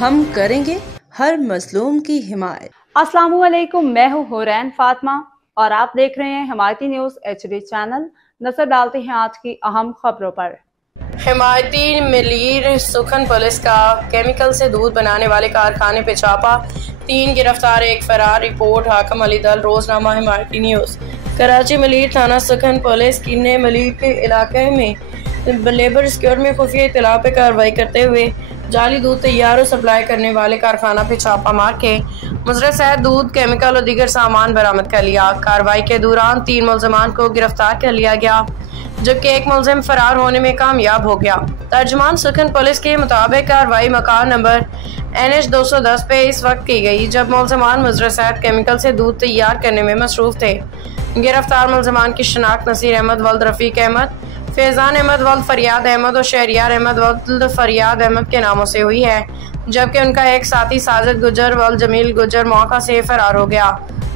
हम करेंगे हर मजलूम की हिमायत। अस्सलामुअलैकुम, मैं हूँ हुरैन फातिमा और आप देख रहे हैं हिमायती न्यूज़ HD चैनल। नजर डालते हैं आज की अहम खबरों पर। हिमायती मिलीर सुखन पुलिस का केमिकल से दूध बनाने वाले कारखाने पे छापा, 3 गिरफ्तार 1 फरार। रिपोर्ट हाकम अली दल, रोजनामा हिमायती न्यूज़। कराची मिलीर थाना सुखन पुलिस की ने मिलीर के इलाके में लेबर सिक्योर में खुफिया इत्तला पे कार्रवाई करते हुए जाली दूध तैयार और सप्लाई करने वाले कारखाना पे छापा मार के मुजरा शहद दूध, केमिकल और दीगर सामान बरामद कर लिया। कार्रवाई के दौरान 3 मुलजमान को गिरफ्तार कर लिया गया, जबकि 1 मुलजिम फरार होने में कामयाब हो गया। तर्जुमान सुखन पुलिस के मुताबिक कार्रवाई मकान नंबर NH 210 पे इस वक्त की गई, जब मुलजमान मुजरा शहद केमिकल से दूध तैयार करने में मसरूफ थे। गिरफ्तार मुलजमान की शनाख्त नसीर अहमद वल्द रफीक अहमद, फैजान अहमद वल्द फरियाद अहमद और शहरियार अहमद वल्द फरियाद अहमद के नामों से हुई है, जबकि उनका एक साथी साजिद गुजर वल्द जमील गुजर मौका से फरार हो गया।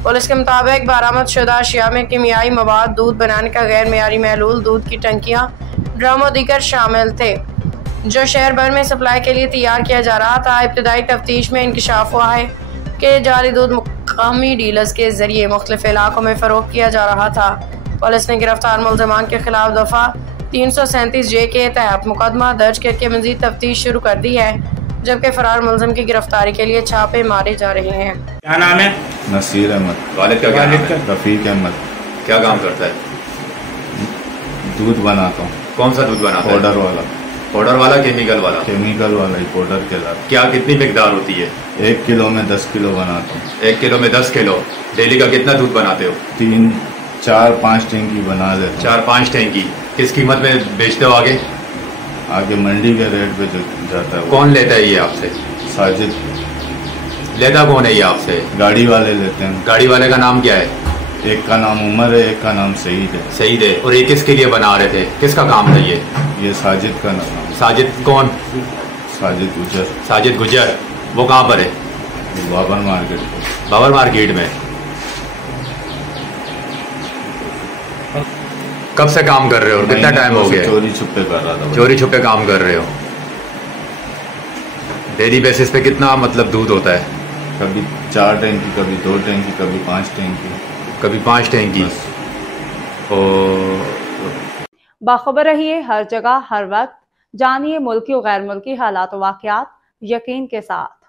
पुलिस के मुताबिक बरामद शुदा अशिया में कीमियाई मवाद, दूध बनाने का गैर मेयारी महलूल, दूध की टंकियां, ड्रम और दीगर शामिल थे, जो शहर भर में सप्लाई के लिए तैयार किया जा रहा था। इब्तदाई तफ्तीश में इंकशाफ हुआ है कि जाली दूध मुकामी डीलर्स के जरिए मुख्तलिफ इलाकों में फरोख्त किया जा रहा था। पुलिस ने गिरफ्तार मुलजमान के खिलाफ दफा 337J के तहत मुकदमा दर्ज करके मजीद तफ्तीश शुरू कर दी है, जबकि फरार मुलजिम की गिरफ्तारी के लिए छापे मारे जा रहे हैं। क्या नाम है? नसीर अहमद। वालिद का क्या नाम है? रफीक अहमद। क्या काम करता है? दूध बनाता हूँ। कौन सा दूध बनाता है? पाउडर वाला। पाउडर वाला, केमिकल वाला? केमिकल वाला ही, पाउडर के साथ। क्या कितनी मिकदार होती है? 1 किलो में 10 किलो बनाता हूँ। 1 किलो में 10 किलो। डेली का कितना दूध बनाते हो? 3, 4, 5 टैंकी बना लेता हूँ। 4-5 टैंकी। किस कीमत में बेचते हो आगे? आगे मंडी के रेट पे जाता है। कौन लेता है ये आपसे? साजिद। लेता कौन है ये आपसे? गाड़ी वाले लेते हैं। गाड़ी वाले का नाम क्या है? एक का नाम उमर है, एक का नाम सईद है। सईद है। और ये किसके लिए बना रहे थे? किसका काम था ये? ये साजिद का नाम। साजिद कौन? साजिद गुजर। साजिद गुजर। वो कहाँ पर है? बाबर मार्केट पे। बाबर मार्केट में। कब से काम कर रहे हो? कितना टाइम हो गया? चोरी छुपे कर रहा था। चोरी छुपे काम कर रहे हो। डेली बेसिस पे कितना मतलब दूध होता है? कभी 4 टैंकी, कभी 2 टैंकी, कभी 5 टैंकी। कभी 5 टैंकी। बाखबर रहिए हर जगह हर वक्त, जानिए मुल्की और गैर मुल्की हालात व वाक़यात यकीन के साथ।